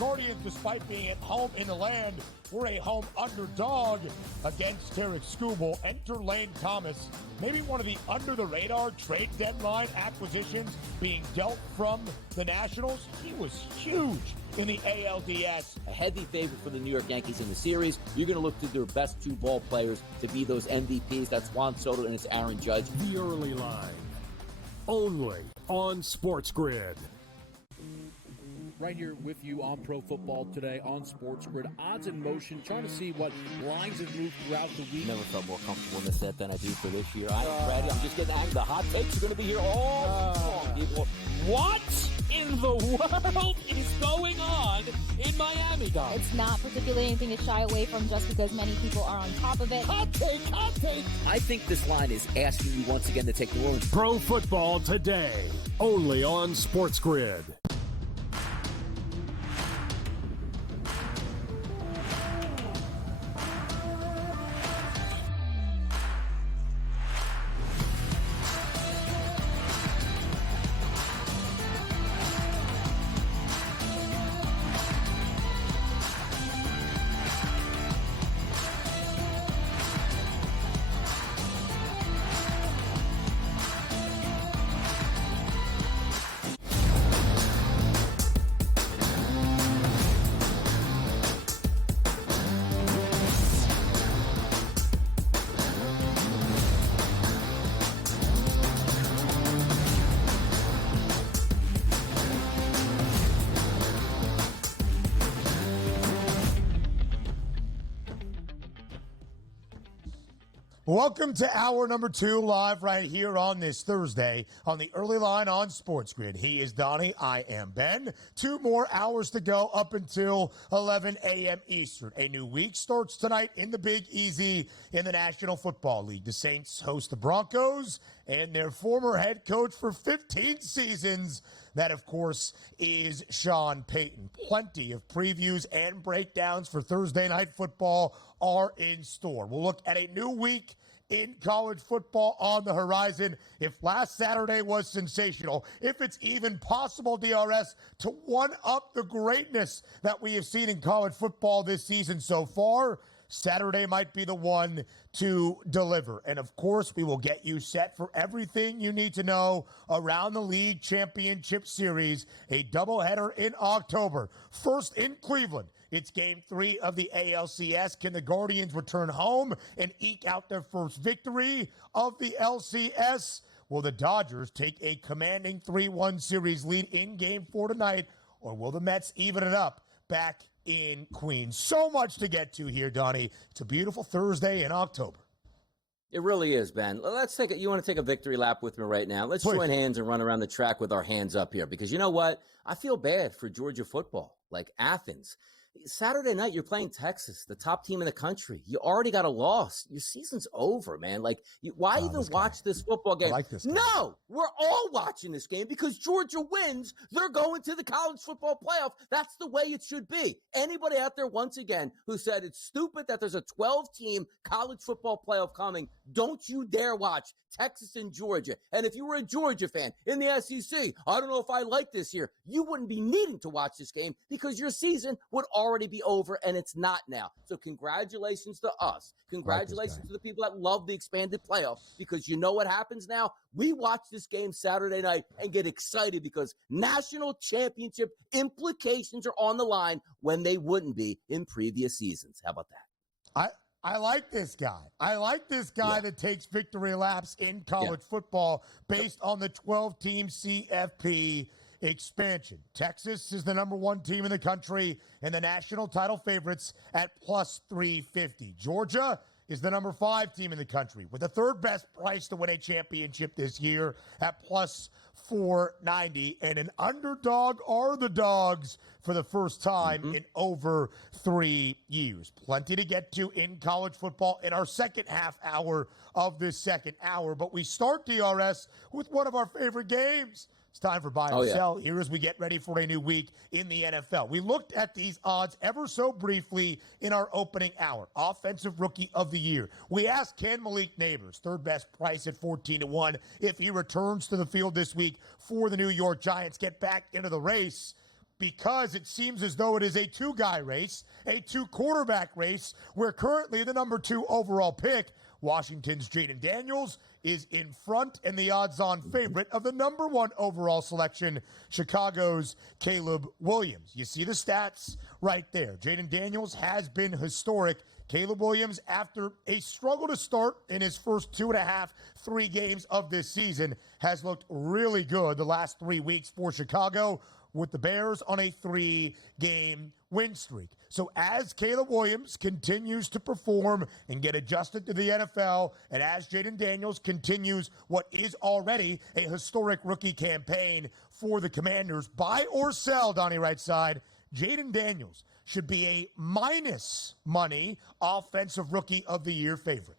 Guardians, despite being at home in the land, were a home underdog against Tarek Skubal. Enter Lane Thomas, maybe one of the under-the-radar trade deadline acquisitions being dealt from the Nationals. He was huge in the ALDS. A heavy favorite for the New York Yankees in the series. You're going to look to their best two ball players to be those MVPs. That's Juan Soto and it's Aaron Judge. The Early Line, only on SportsGrid. Right here with you on Pro Football Today on SportsGrid. Odds in motion, trying to see what lines have moved throughout the week. Never felt more comfortable in this set than I do for this year. I am ready. I'm just getting angry. The hot takes are going to be here all long, people. What in the world is going on in Miami, guys? It's not particularly anything to shy away from just because many people are on top of it. Hot take, hot take. I think this line is asking you once again to take the Orleans. Pro Football Today, only on SportsGrid. Welcome to hour number 2, live right here on this Thursday on the Early Line on SportsGrid. He is Donnie. I am Ben. 2 more hours to go up until 11 a.m. Eastern. A new week starts tonight in the Big Easy in the National Football League. The Saints host the Broncos and their former head coach for 15 seasons. That, of course, is Sean Payton. Plenty of previews and breakdowns for Thursday Night Football are in store. We'll look at a new week in college football on the horizon. If last Saturday was sensational, if it's even possible, DRS, to one-up the greatness that we have seen in college football this season so far, Saturday might be the one to deliver. And of course, we will get you set for everything you need to know around the league championship series, a doubleheader in October. First in Cleveland. It's game 3 of the ALCS. Can the Guardians return home and eke out their first victory of the LCS? Will the Dodgers take a commanding 3-1 series lead in game 4 tonight, or will the Mets even it up back in Queens? So much to get to here, Donnie. It's a beautiful Thursday in October. It really is, Ben. Let's take it. You want to take a victory lap with me right now? Let's Please. join hands and run around the track with our hands up here, because you know what? I feel bad for Georgia football, like Athens. Saturday night, you're playing Texas, the top team in the country. You already got a loss. Your season's over, man. Like, why even watch this football game? I like this guy. No, we're all watching this game because Georgia wins. They're going to the college football playoff. That's the way it should be. Anybody out there, once again, who said it's stupid that there's a 12-team college football playoff coming, don't you dare watch Texas and Georgia. And if you were a Georgia fan in the SEC, I don't know if I like this here, you wouldn't be needing to watch this game because your season would already be over, and it's not now. So congratulations to us. Congratulations to the people that love the expanded playoff, because you know what happens now? We watch this game Saturday night and get excited because national championship implications are on the line when they wouldn't be in previous seasons. How about that? I like this guy. I like this guy that takes victory laps in college football based on the 12-team CFP expansion. Texas is the number 1 team in the country and the national title favorites at plus 350. Georgia is the number 5 team in the country with the 3rd best price to win a championship this year at plus 490. And an underdog are the Dogs for the first time in over 3 years. Plenty to get to in college football in our second half hour of this second hour. But we start, DRS, with one of our favorite games. It's time for buy or sell here as we get ready for a new week in the NFL. We looked at these odds ever so briefly in our opening hour. Offensive Rookie of the Year. We asked, can Malik Neighbors, 3rd best price at 14-1, if he returns to the field this week for the New York Giants, get back into the race? because it seems as though it is a two-guy race, a two-quarterback race, where currently the number 2 overall pick, Washington's Jaden Daniels, is in front and the odds-on favorite of the number 1 overall selection, Chicago's Caleb Williams. You see the stats right there. Jaden Daniels has been historic. Caleb Williams, after a struggle to start in his first 2.5, 3 games of this season, has looked really good the last 3 weeks for Chicago, with the Bears on a 3-game win streak. So as Caleb Williams continues to perform and get adjusted to the NFL, and as Jaden Daniels continues what is already a historic rookie campaign for the Commanders, buy or sell, Donnie right side, Jaden Daniels should be a minus money offensive rookie of the year favorite.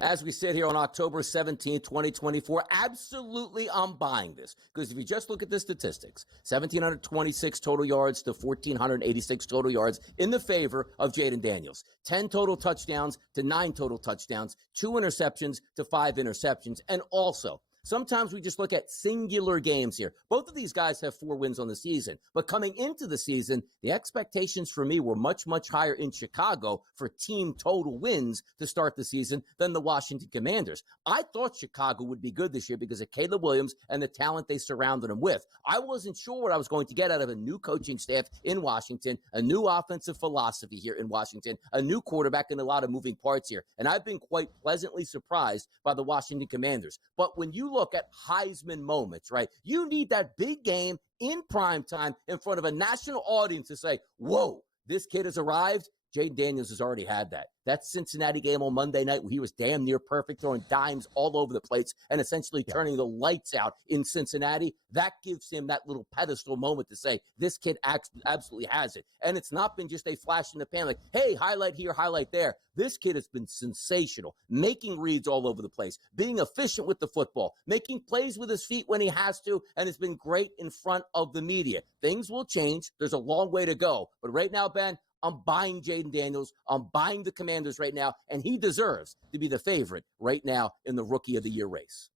As we sit here on October 17, 2024, absolutely I'm buying this. Because if you just look at the statistics, 1,726 total yards to 1,486 total yards in the favor of Jaden Daniels. 10 total touchdowns to 9 total touchdowns, 2 interceptions to 5 interceptions. And also, sometimes we just look at singular games here. Both of these guys have 4 wins on the season. But coming into the season, the expectations for me were much, much higher in Chicago for team total wins to start the season than the Washington Commanders. I thought Chicago would be good this year because of Caleb Williams and the talent they surrounded him with. I wasn't sure what I was going to get out of a new coaching staff in Washington, a new offensive philosophy here in Washington, a new quarterback, and a lot of moving parts here. And I've been quite pleasantly surprised by the Washington Commanders. But when you look at Heisman moments, right? You need that big game in prime time in front of a national audience to say, whoa, this kid has arrived. Jaden Daniels has already had that. That Cincinnati game on Monday night where he was damn near perfect, throwing dimes all over the place and essentially turning the lights out in Cincinnati, that gives him that little pedestal moment to say, this kid absolutely has it. And it's not been just a flash in the pan like, hey, highlight here, highlight there. This kid has been sensational, making reads all over the place, being efficient with the football, making plays with his feet when he has to, and it's been great in front of the media. Things will change. There's a long way to go. But right now, Ben, I'm buying Jaden Daniels. I'm buying the Commanders right now, and he deserves to be the favorite right now in the Rookie of the Year race.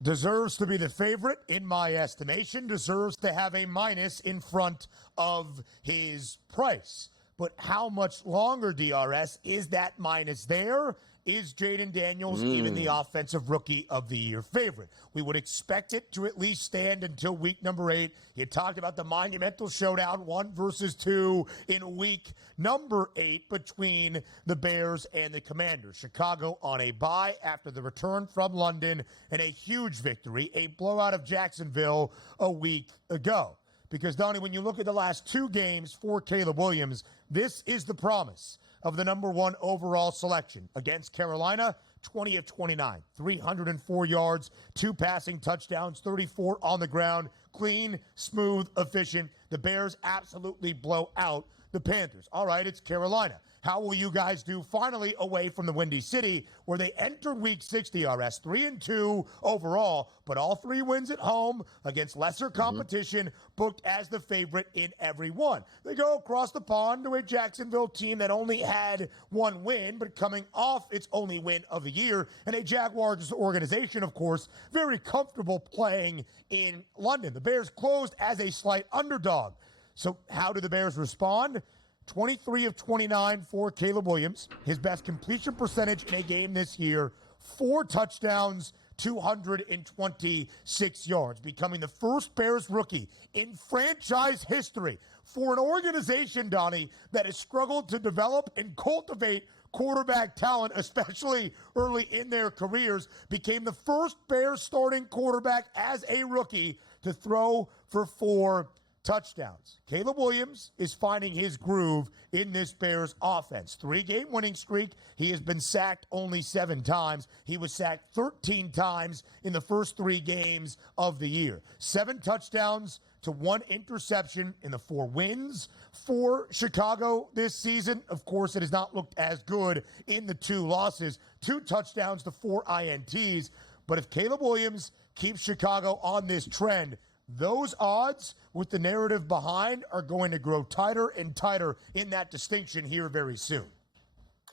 Deserves to be the favorite, in my estimation. Deserves to have a minus in front of his price. But how much longer, DRS, is that minus there? Is Jaden Daniels even the offensive rookie of the year favorite? We would expect it to at least stand until week number 8. You talked about the monumental showdown, 1 versus 2 in week number 8 between the Bears and the Commanders. Chicago on a bye after the return from London and a huge victory, a blowout of Jacksonville a week ago. Because, Donnie, when you look at the last 2 games for Caleb Williams, this is the promise of the number 1 overall selection. Against Carolina, 20 of 29, 304 yards, 2 passing touchdowns, 34 on the ground, clean, smooth, efficient. The Bears absolutely blow out the Panthers. All right, it's Carolina. How will you guys do finally away from the Windy City, where they entered week 6 DRS, 3-2 overall, but all 3 wins at home against lesser competition, booked as the favorite in every one. They go across the pond to a Jacksonville team that only had 1 win, but coming off its only win of the year, and a Jaguars organization, of course, very comfortable playing in London. The Bears closed as a slight underdog. So how do the Bears respond? 23 of 29 for Caleb Williams, his best completion percentage in a game this year, 4 touchdowns, 226 yards, becoming the first Bears rookie in franchise history for an organization, Donnie, that has struggled to develop and cultivate quarterback talent, especially early in their careers, became the first Bears starting quarterback as a rookie to throw for 4 touchdowns. Caleb Williams is finding his groove in this Bears offense. 3-game winning streak. He has been sacked only 7 times. He was sacked 13 times in the first 3 games of the year. 7 touchdowns to 1 interception in the 4 wins for Chicago this season. Of course, it has not looked as good in the 2 losses. 2 touchdowns to 4 INTs. But if Caleb Williams keeps Chicago on this trend, those odds with the narrative behind are going to grow tighter and tighter in that distinction here very soon.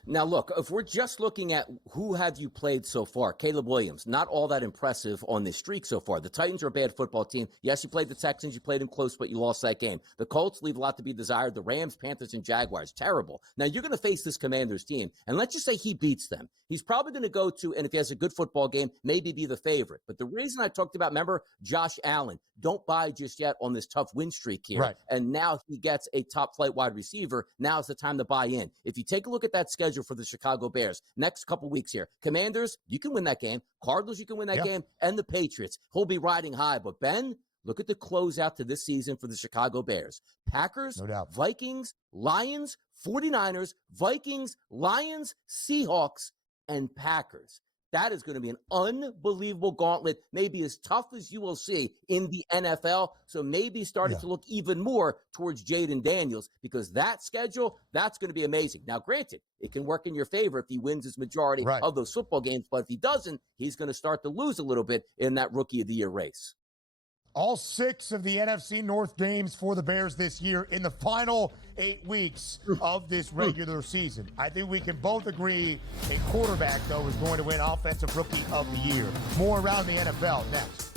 Now, look, if we're just looking at who have you played so far, Caleb Williams, not all that impressive on this streak so far. The Titans are a bad football team. Yes, you played the Texans. You played them close, but you lost that game. The Colts leave a lot to be desired. The Rams, Panthers, and Jaguars, terrible. Now, you're going to face this Commanders team, and let's just say he beats them. He's probably going to go to, and if he has a good football game, maybe be the favorite. But the reason I talked about, remember, Josh Allen, don't buy just yet on this tough win streak here. Right. And now he gets a top flight wide receiver. Now's the time to buy in. If you take a look at that schedule for the Chicago Bears, next couple weeks here, Commanders, you can win that game. Cardinals, you can win that game. And the Patriots, he'll be riding high. But Ben, look at the closeout to this season for the Chicago Bears. Packers, No doubt. Vikings, Lions, 49ers, Vikings, Lions, Seahawks, and Packers. That is going to be an unbelievable gauntlet, maybe as tough as you will see in the NFL. So maybe starting to look even more towards Jaden Daniels, because that schedule, that's going to be amazing. Now, granted, it can work in your favor if he wins his majority of those football games. But if he doesn't, he's going to start to lose a little bit in that Rookie of the Year race. All 6 of the NFC North games for the Bears this year in the final 8 weeks of this regular season. I think we can both agree a quarterback, though, is going to win Offensive Rookie of the Year. More around the NFL next.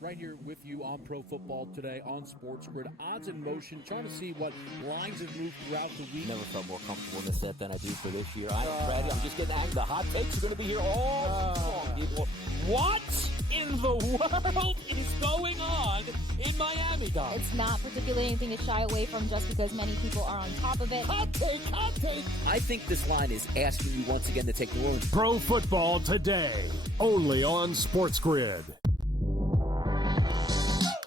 Right here with you on Pro Football Today on SportsGrid. Odds in motion, trying to see what lines have moved throughout the week. Never felt more comfortable in this set than I do for this year. I'm ready. I'm just getting angry. The hot takes are going to be here all long, people. What in the world is going on in Miami, Dom? It's not particularly anything to shy away from just because many people are on top of it. Hot take, hot take. I think this line is asking you once again to take New Orleans. Pro Football Today, only on SportsGrid.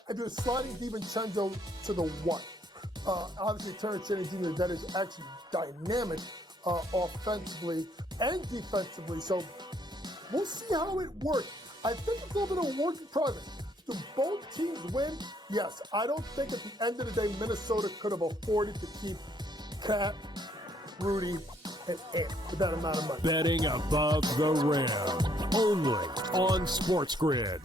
I do a sliding DiVincenzo to the one. Obviously, Terrence Jr., that is actually dynamic offensively and defensively. So we'll see how it works. I think it's a little bit of a work in progress. Do both teams win? Yes. I don't think at the end of the day, Minnesota could have afforded to keep Cat, Rudy, and Ant for that amount of money. Betting above the rim, only on SportsGrid.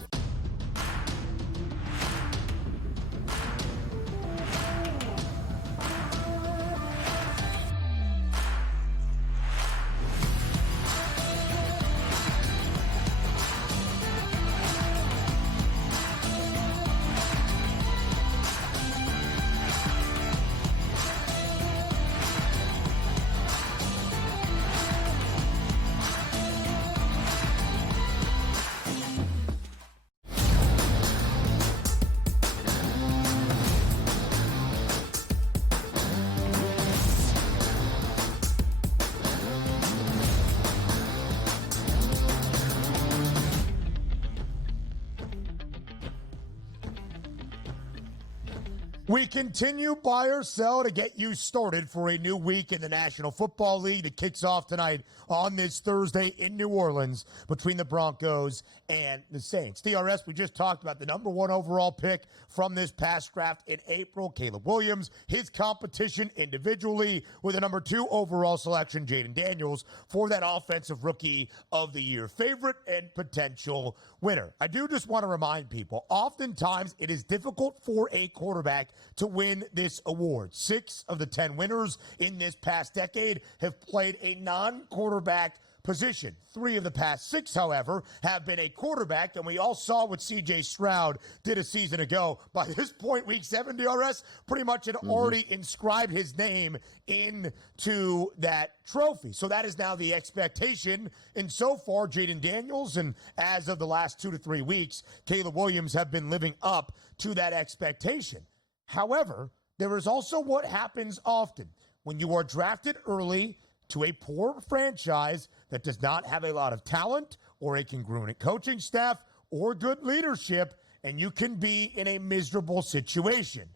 We continue buy or sell to get you started for a new week in the National Football League that kicks off tonight on this Thursday in New Orleans between the Broncos and the Saints. DRS, we just talked about the number 1 overall pick from this past draft in April, Caleb Williams. His competition individually with a number 2 overall selection, Jaden Daniels, for that Offensive Rookie of the Year favorite and potential winner. I do just want to remind people, oftentimes it is difficult for a quarterback to win this award. 6 of the 10 winners in this past decade have played a non-quarterback position. 3 of the past 6, however, have been a quarterback, and we all saw what C.J. Stroud did a season ago. By this point, Week 7, DRS pretty much had already inscribed his name into that trophy. So that is now the expectation. And so far, Jaden Daniels, and as of the last 2 to 3 weeks, Caleb Williams have been living up to that expectation. However, there is also what happens often when you are drafted early to a poor franchise that does not have a lot of talent or a congruent coaching staff or good leadership, and you can be in a miserable situation.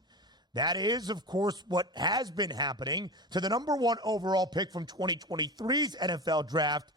That is, of course, what has been happening to the number 1 overall pick from 2023's NFL draft,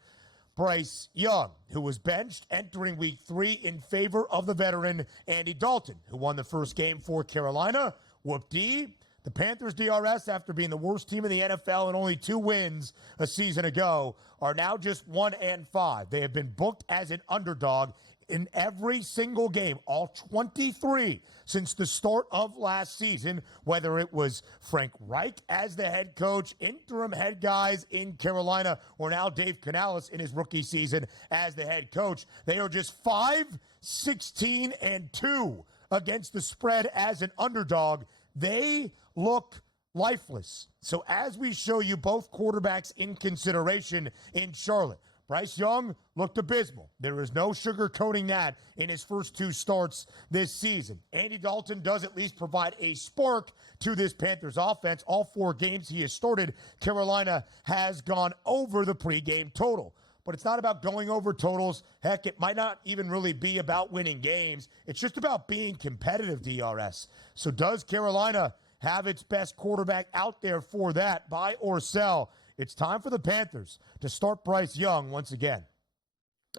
Bryce Young, who was benched entering week 3 in favor of the veteran Andy Dalton, who won the first game for Carolina. Whoop-dee. The Panthers DRS, after being the worst team in the NFL and only 2 wins a season ago, are now just 1-5. They have been booked as an underdog in every single game, all 23 since the start of last season, whether it was Frank Reich as the head coach, interim head guys in Carolina, or now Dave Canales in his rookie season as the head coach. They are just 5-16-2 against the spread as an underdog. They look lifeless. So as we show you both quarterbacks in consideration in Charlotte, Bryce Young looked abysmal. There is no sugarcoating that in his first 2 starts this season. Andy Dalton does at least provide a spark to this Panthers offense. All 4 games he has started, Carolina has gone over the pregame total. But it's not about going over totals. Heck, it might not even really be about winning games. It's just about being competitive, DRS. So does Carolina have its best quarterback out there for that? Buy or sell? It's time for the Panthers to start Bryce Young once again.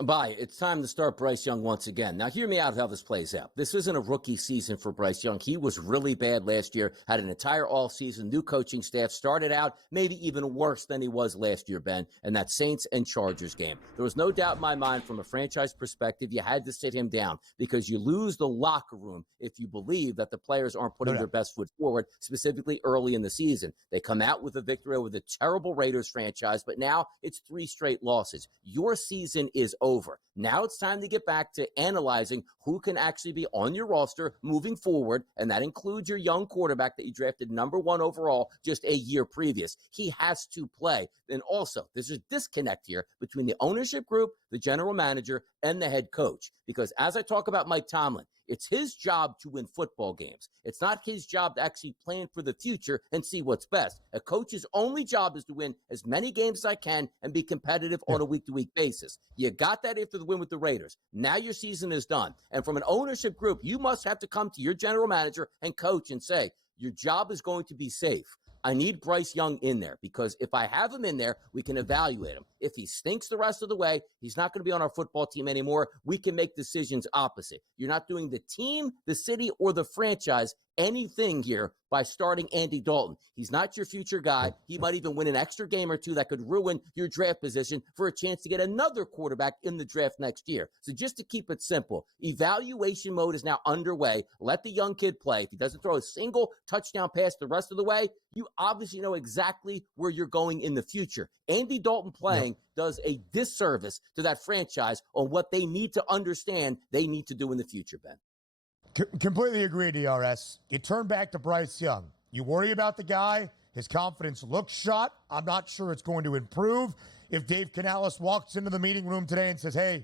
Bye. It's time to start Bryce Young once again. Now, hear me out how this plays out. This isn't a rookie season for Bryce Young. He was really bad last year, had an entire offseason, new coaching staff, started out maybe even worse than he was last year, Ben, and that Saints and Chargers game. There was no doubt in my mind from a franchise perspective, you had to sit him down because you lose the locker room if you believe that the players aren't putting their best foot forward, specifically early in the season. They come out with a victory over the terrible Raiders franchise, but now it's 3 straight losses. Your season is over. Now it's time to get back to analyzing who can actually be on your roster moving forward, and that includes your young quarterback that you drafted number 1 overall just a year previous. He has to play. And also, there's a disconnect here between the ownership group, the general manager, and the head coach. Because as I talk about Mike Tomlin, it's his job to win football games. It's not his job to actually plan for the future and see what's best. A coach's only job is to win as many games as I can and be competitive on a week-to-week basis. You got that after the win with the Raiders. Now your season is done. And from an ownership group, you must have to come to your general manager and coach and say, your job is going to be safe. I need Bryce Young in there because if I have him in there, we can evaluate him. If he stinks the rest of the way, he's not going to be on our football team anymore. We can make decisions opposite. You're not doing the team, the city, or the franchise anything here by starting Andy Dalton. He's not your future guy. He might even win an extra game or 2 that could ruin your draft position for a chance to get another quarterback in the draft next year. So just to keep it simple, evaluation mode is now underway. Let the young kid play. If he doesn't throw a single touchdown pass the rest of the way, you obviously know exactly where you're going in the future. Andy Dalton playing does a disservice to that franchise on what they need to understand they need to do in the future, Ben. Completely agree, DRS. You turn back to Bryce Young. You worry about the guy. His confidence looks shot. I'm not sure it's going to improve. If Dave Canales walks into the meeting room today and says, hey,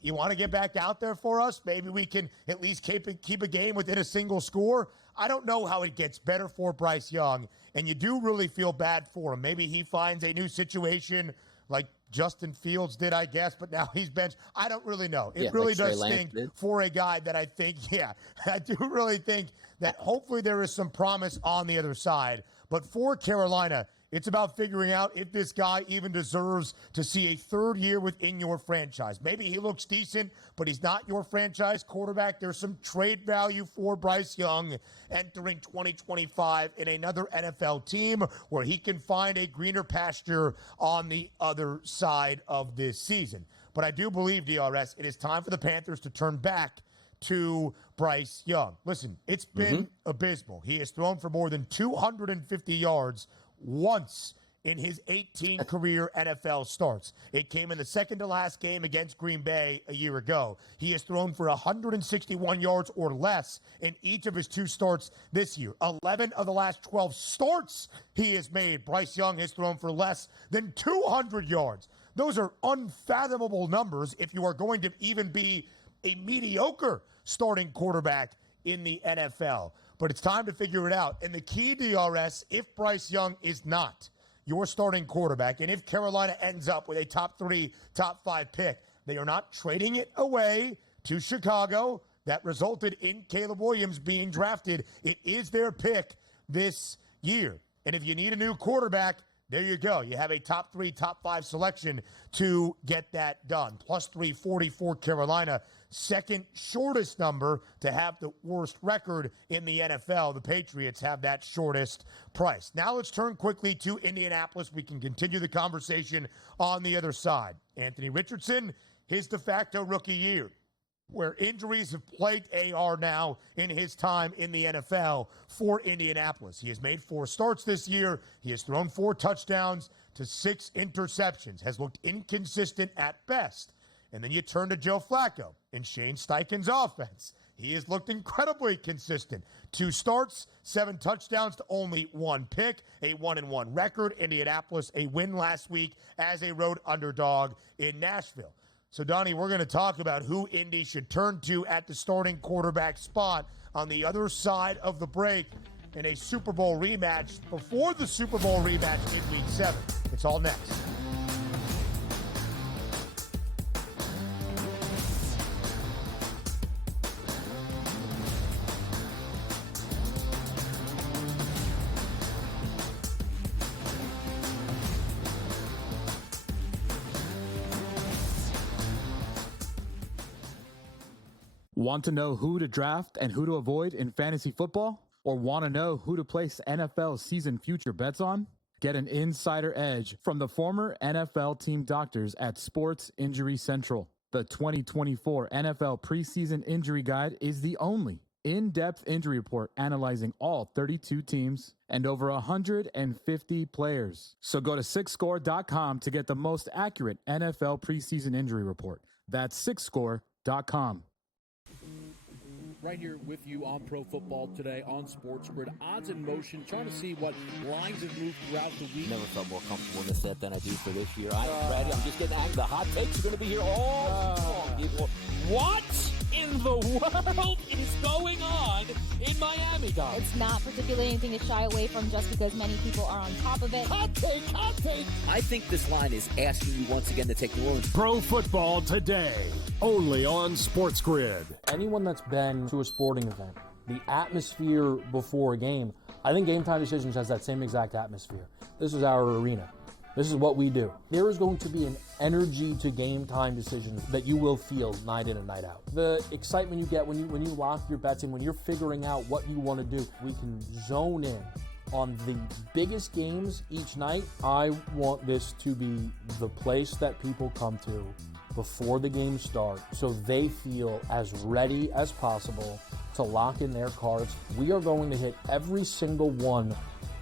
you want to get back out there for us? Maybe we can at least keep a game within a single score. I don't know how it gets better for Bryce Young, and you do really feel bad for him. Maybe he finds a new situation like Justin Fields did, I guess, but now he's benched. I don't really know. It really does stink for a guy that I think, I do really think that hopefully there is some promise on the other side. But for Carolina, it's about figuring out if this guy even deserves to see a 3rd year within your franchise. Maybe he looks decent, but he's not your franchise quarterback. There's some trade value for Bryce Young entering 2025 in another NFL team where he can find a greener pasture on the other side of this season. But I do believe, DRS, it is time for the Panthers to turn back to Bryce Young. Listen, it's been abysmal. He has thrown for more than 250 yards once in his 18 career NFL starts. It came in the second to last game against Green Bay a year ago. He has thrown for 161 yards or less in each of his 2 starts this year. 11 of the last 12 starts he has made, Bryce Young has thrown for less than 200 yards. Those are unfathomable numbers if you are going to even be a mediocre starting quarterback in the NFL. but it's time to figure it out. And the key, DRS, if Bryce Young is not your starting quarterback, and if Carolina ends up with a top 3, top 5 pick, they are not trading it away to Chicago. That resulted in Caleb Williams being drafted. It is their pick this year. And if you need a new quarterback, there you go. You have a top 3, top 5 selection to get that done. Plus 340 for Carolina. Second shortest number to have the worst record in the NFL. The Patriots have that shortest price. Now let's turn quickly to Indianapolis. We can continue the conversation on the other side. Anthony Richardson, his de facto rookie year, where injuries have plagued AR now in his time in the NFL for Indianapolis. He has made 4 starts this year. He has thrown 4 touchdowns to 6 interceptions, has looked inconsistent at best. And then you turn to Joe Flacco and Shane Steichen's offense. He has looked incredibly consistent. 2 starts, 7 touchdowns to only 1 pick, a 1-1 record. Indianapolis, a win last week as a road underdog in Nashville. So, Donnie, we're going to talk about who Indy should turn to at the starting quarterback spot on the other side of the break in a Super Bowl rematch before the Super Bowl rematch in Week 7. It's all next. Want to know who to draft and who to avoid in fantasy football? Or want to know who to place NFL season future bets on? Get an insider edge from the former NFL team doctors at Sports Injury Central. The 2024 NFL preseason injury guide is the only in-depth injury report analyzing all 32 teams and over 150 players. So go to sixscore.com to get the most accurate NFL preseason injury report. That's sixscore.com. Right here with you on Pro Football Today on SportsGrid. Odds in motion, trying to see what lines have moved throughout the week. Never felt more comfortable in this set than I do for this year. I am ready. I'm just getting angry. The hot takes are going to be here all long, people. What in the world is going on in Miami, Dom? It's not particularly anything to shy away from just because many people are on top of it. Hot take, hot take. I think this line is asking you once again to take New Orleans. Pro Football Today, only on SportsGrid. Anyone that's been to a sporting event, the atmosphere before a game, I think Game Time Decisions has that same exact atmosphere. This is our arena. This is what we do. There is going to be an energy to Game Time Decisions that you will feel night in and night out. The excitement you get when you lock your bets in, when you're figuring out what you want to do, we can zone in on the biggest games each night. I want this to be the place that people come to before the games start so they feel as ready as possible to lock in their cards. We are going to hit every single one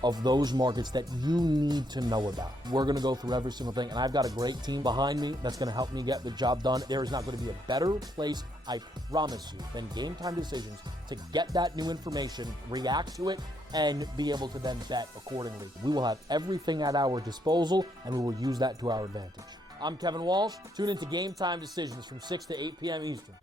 of those markets that you need to know about. We're going to go through every single thing, and I've got a great team behind me that's going to help me get the job done. There is not going to be a better place, I promise you, than Game Time Decisions to get that new information, react to it, and be able to then bet accordingly. We will have everything at our disposal, and we will use that to our advantage. I'm Kevin Walsh. Tune into Game Time Decisions from 6 to 8 p.m. Eastern.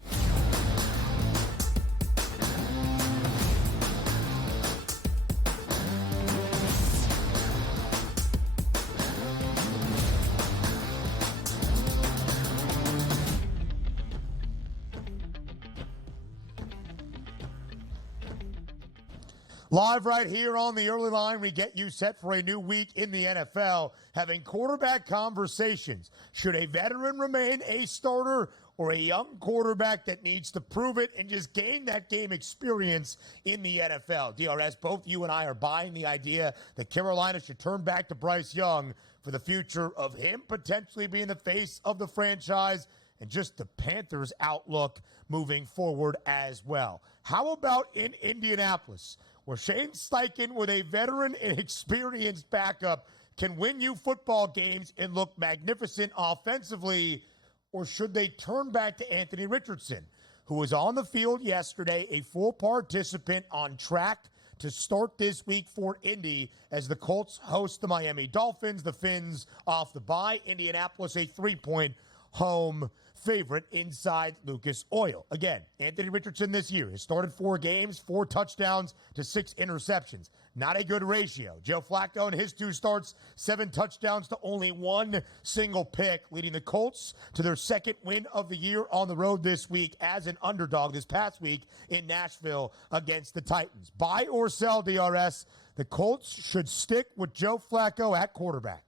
Live right here on the early line, we get you set for a new week in the NFL, having quarterback conversations. Should a veteran remain a starter or a young quarterback that needs to prove it and just gain that game experience in the NFL? DRS, both you and I are buying the idea that Carolina should turn back to Bryce Young for the future of him potentially being the face of the franchise and just the Panthers' outlook moving forward as well. How about in Indianapolis, where Shane Steichen, with a veteran and experienced backup, can win you football games and look magnificent offensively? Or should they turn back to Anthony Richardson, who was on the field yesterday, a full participant, on track to start this week for Indy as the Colts host the Miami Dolphins, the Fins off the bye, Indianapolis a 3-point home favorite inside Lucas Oil. Again, Anthony Richardson this year has started 4 games, 4 touchdowns to 6 interceptions. Not a good ratio. Joe Flacco in his 2 starts, 7 touchdowns to only 1 single pick, leading the Colts to their 2nd win of the year on the road this week as an underdog this past week in Nashville against the Titans. Buy or sell, DRS? The Colts should stick with Joe Flacco at quarterback.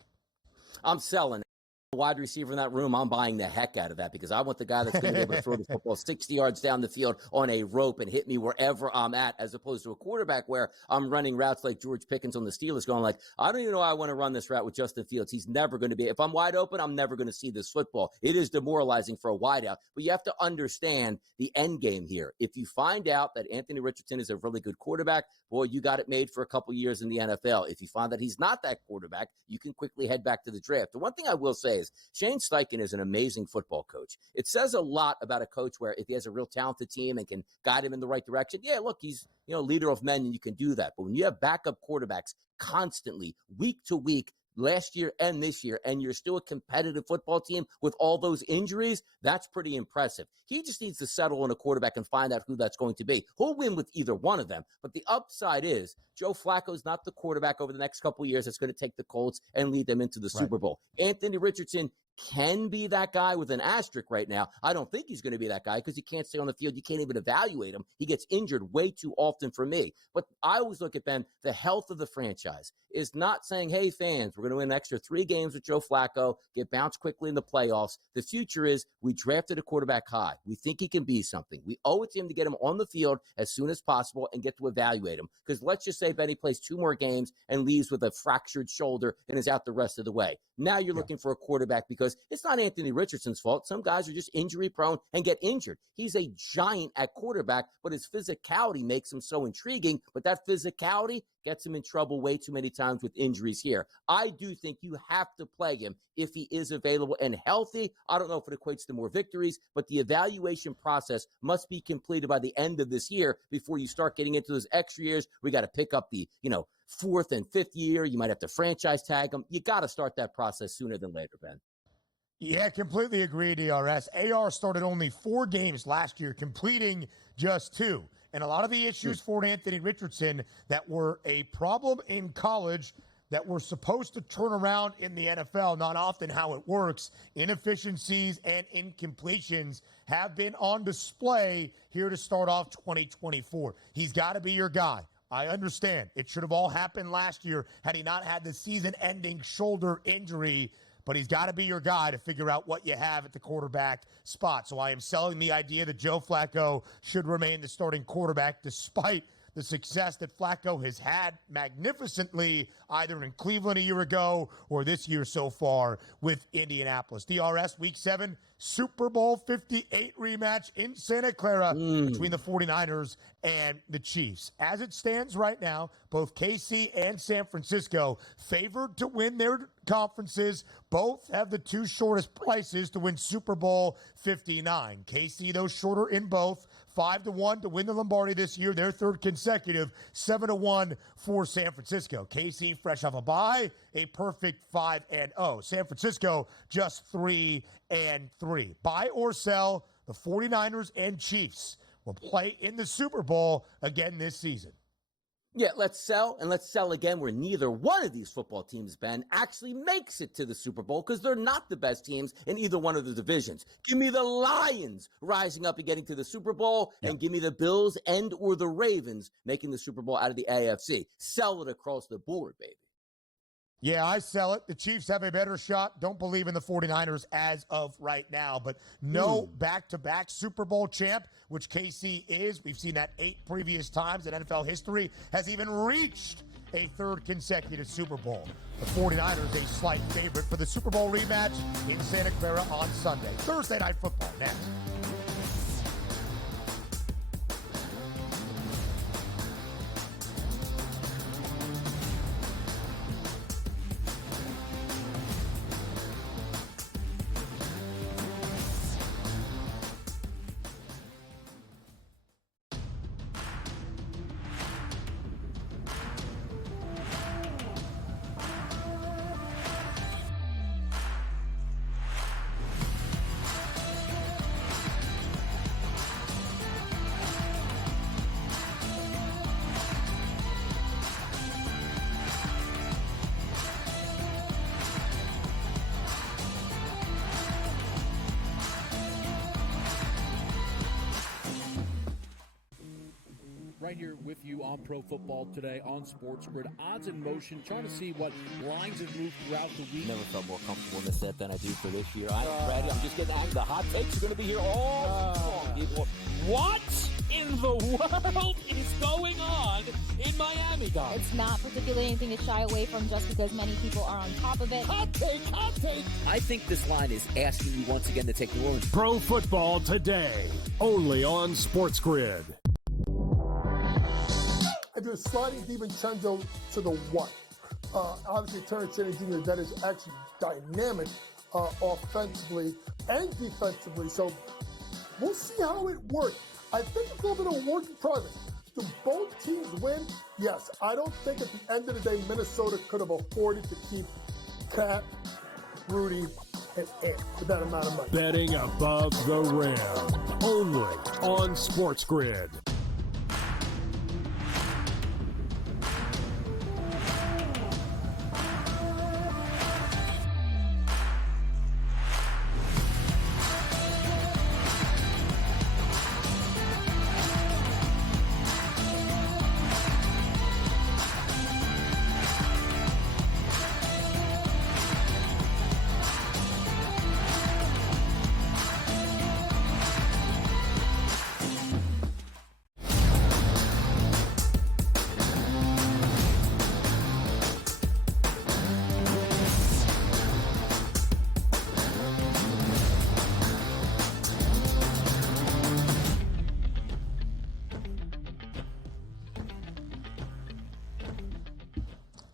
I'm selling. Wide receiver in that room, I'm buying the heck out of that because I want the guy that's going to be able to throw the football 60 yards down the field on a rope and hit me wherever I'm at, as opposed to a quarterback where I'm running routes like George Pickens on the Steelers going like, I don't even know I want to run this route with Justin Fields. He's never going to be, if I'm wide open, I'm never going to see this football. It is demoralizing for a wideout, but you have to understand the end game here. If you find out that Anthony Richardson is a really good quarterback, boy, you got it made for a couple years in the NFL. If you find that he's not that quarterback, you can quickly head back to the draft. The one thing I will say is Shane Steichen is an amazing football coach. It says a lot about a coach where if he has a real talented team and can guide him in the right direction, yeah, look, he's leader of men and you can do that. But when you have backup quarterbacks constantly, week to week, last year and this year, and you're still a competitive football team with all those injuries, that's pretty impressive. He just needs to settle on a quarterback and find out who that's going to be. He'll win with either one of them, but the upside is Joe Flacco's not the quarterback over the next couple of years that's going to take the Colts and lead them into the Super Bowl. Anthony Richardson can be that guy with an asterisk right now. I don't think he's going to be that guy because he can't stay on the field. You can't even evaluate him. He gets injured way too often for me. But I always look at, Ben, the health of the franchise is not saying, hey, fans, we're going to win an extra 3 games with Joe Flacco, get bounced quickly in the playoffs. The future is we drafted a quarterback high. We think he can be something. We owe it to him to get him on the field as soon as possible and get to evaluate him. Because let's just say Benny plays 2 more games and leaves with a fractured shoulder and is out the rest of the way. Now you're looking for a quarterback because it's not Anthony Richardson's fault. Some guys are just injury prone and get injured. He's a giant at quarterback, but his physicality makes him so intriguing. But that physicality gets him in trouble way too many times with injuries here. I do think you have to play him if he is available and healthy. I don't know if it equates to more victories, but the evaluation process must be completed by the end of this year before you start getting into those extra years. We got to pick up the, 4th and 5th year. You might have to franchise tag him. You got to start that process sooner than later, Ben. Yeah, completely agree, DRS. AR started only 4 games last year, completing just 2. And a lot of the issues for Anthony Richardson that were a problem in college that were supposed to turn around in the NFL, not often how it works, inefficiencies and incompletions have been on display here to start off 2024. He's got to be your guy. I understand. It should have all happened last year had he not had the season-ending shoulder injury, but he's got to be your guy to figure out what you have at the quarterback spot. So I am selling the idea that Joe Flacco should remain the starting quarterback despite the success that Flacco has had magnificently either in Cleveland a year ago or this year so far with Indianapolis. DRS Week 7, Super Bowl 58 rematch in Santa Clara between the 49ers and the Chiefs. As it stands right now, both KC and San Francisco favored to win their conferences. Both have the 2 shortest prices to win Super Bowl 59. KC, though, shorter in both. 5-1 to win the Lombardi this year, their 3rd consecutive. 7-1 for San Francisco. KC fresh off a bye, a perfect 5-0. San Francisco just 3-3. Buy or sell, the 49ers and Chiefs will play in the Super Bowl again this season. Yeah, let's sell, and let's sell again where neither one of these football teams, Ben, actually makes it to the Super Bowl because they're not the best teams in either one of the divisions. Give me the Lions rising up and getting to the Super Bowl, and give me the Bills and or the Ravens making the Super Bowl out of the AFC. Sell it across the board, baby. Yeah, I sell it. The Chiefs have a better shot. Don't believe in the 49ers as of right now, but no back-to-back Super Bowl champ, which KC is. We've seen that 8 previous times in NFL history, has even reached a 3rd consecutive Super Bowl. The 49ers a slight favorite for the Super Bowl rematch in Santa Clara on Sunday. Thursday Night Football next. right here with you on Pro Football Today on SportsGrid. Odds in motion, trying to see what lines have moved throughout the week. Never felt more comfortable in the set than I do for this year. I'm just getting angry. The hot takes are going to be here all long, people. What in the world is going on in Miami, guys? It's not particularly anything to shy away from just because many people are on top of it. Hot take, hot take. I think this line is asking you once again to take New Orleans. Pro Football Today, only on SportsGrid. I do a sliding DiVincenzo to the one. Obviously, Terrence Jr., that is actually dynamic offensively and defensively. So we'll see how it works. I think it's a little bit of a work in progress. Do both teams win? Yes. I don't think at the end of the day, Minnesota could have afforded to keep Cat, Rudy, and Ant for that amount of money. Betting above the rim, only on SportsGrid.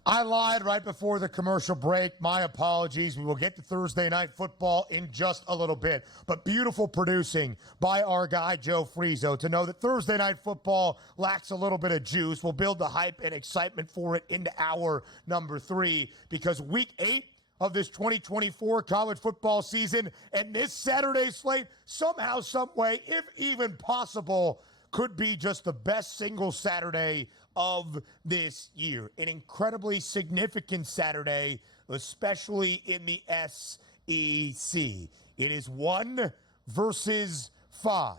I lied right before the commercial break. My apologies. We will get to Thursday Night Football in just a little bit. But beautiful producing by our guy, Joe Frizo, to know that Thursday Night Football lacks a little bit of juice. We'll build the hype and excitement for it into hour number 3 because Week 8 of this 2024 college football season and this Saturday slate, somehow, some way, if even possible, could be just the best single Saturday of this year. An incredibly significant Saturday, especially in the SEC. It is 1 versus 5.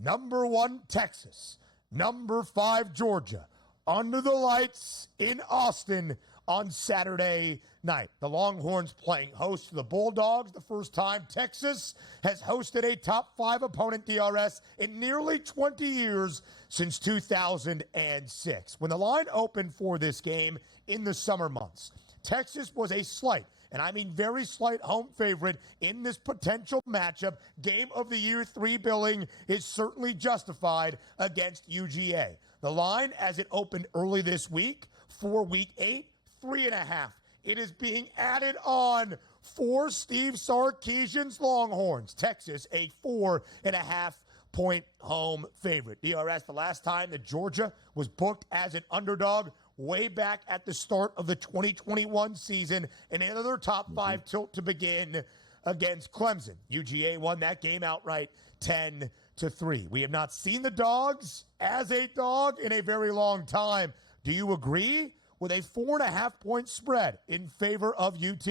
Number 1, Texas. Number 5, Georgia. Under the lights in Austin on Saturday night. The Longhorns playing host to the Bulldogs. The first time Texas has hosted a top 5 opponent, DRS, in nearly 20 years since 2006. When the line opened for this game in the summer months, Texas was a slight, and I mean very slight, home favorite in this potential matchup. Game of the Year 3 billing is certainly justified against UGA. The line, as it opened early this week for Week 8, 3.5. It is being added on for Steve Sarkisian's Longhorns. Texas, a 4.5-point home favorite. DRS, the last time that Georgia was booked as an underdog, way back at the start of the 2021 season, and another top 5 tilt to begin against Clemson. UGA won that game outright 10-3. We have not seen the Dogs as a dog in a very long time. Do you agree with a 4.5-point spread in favor of UT?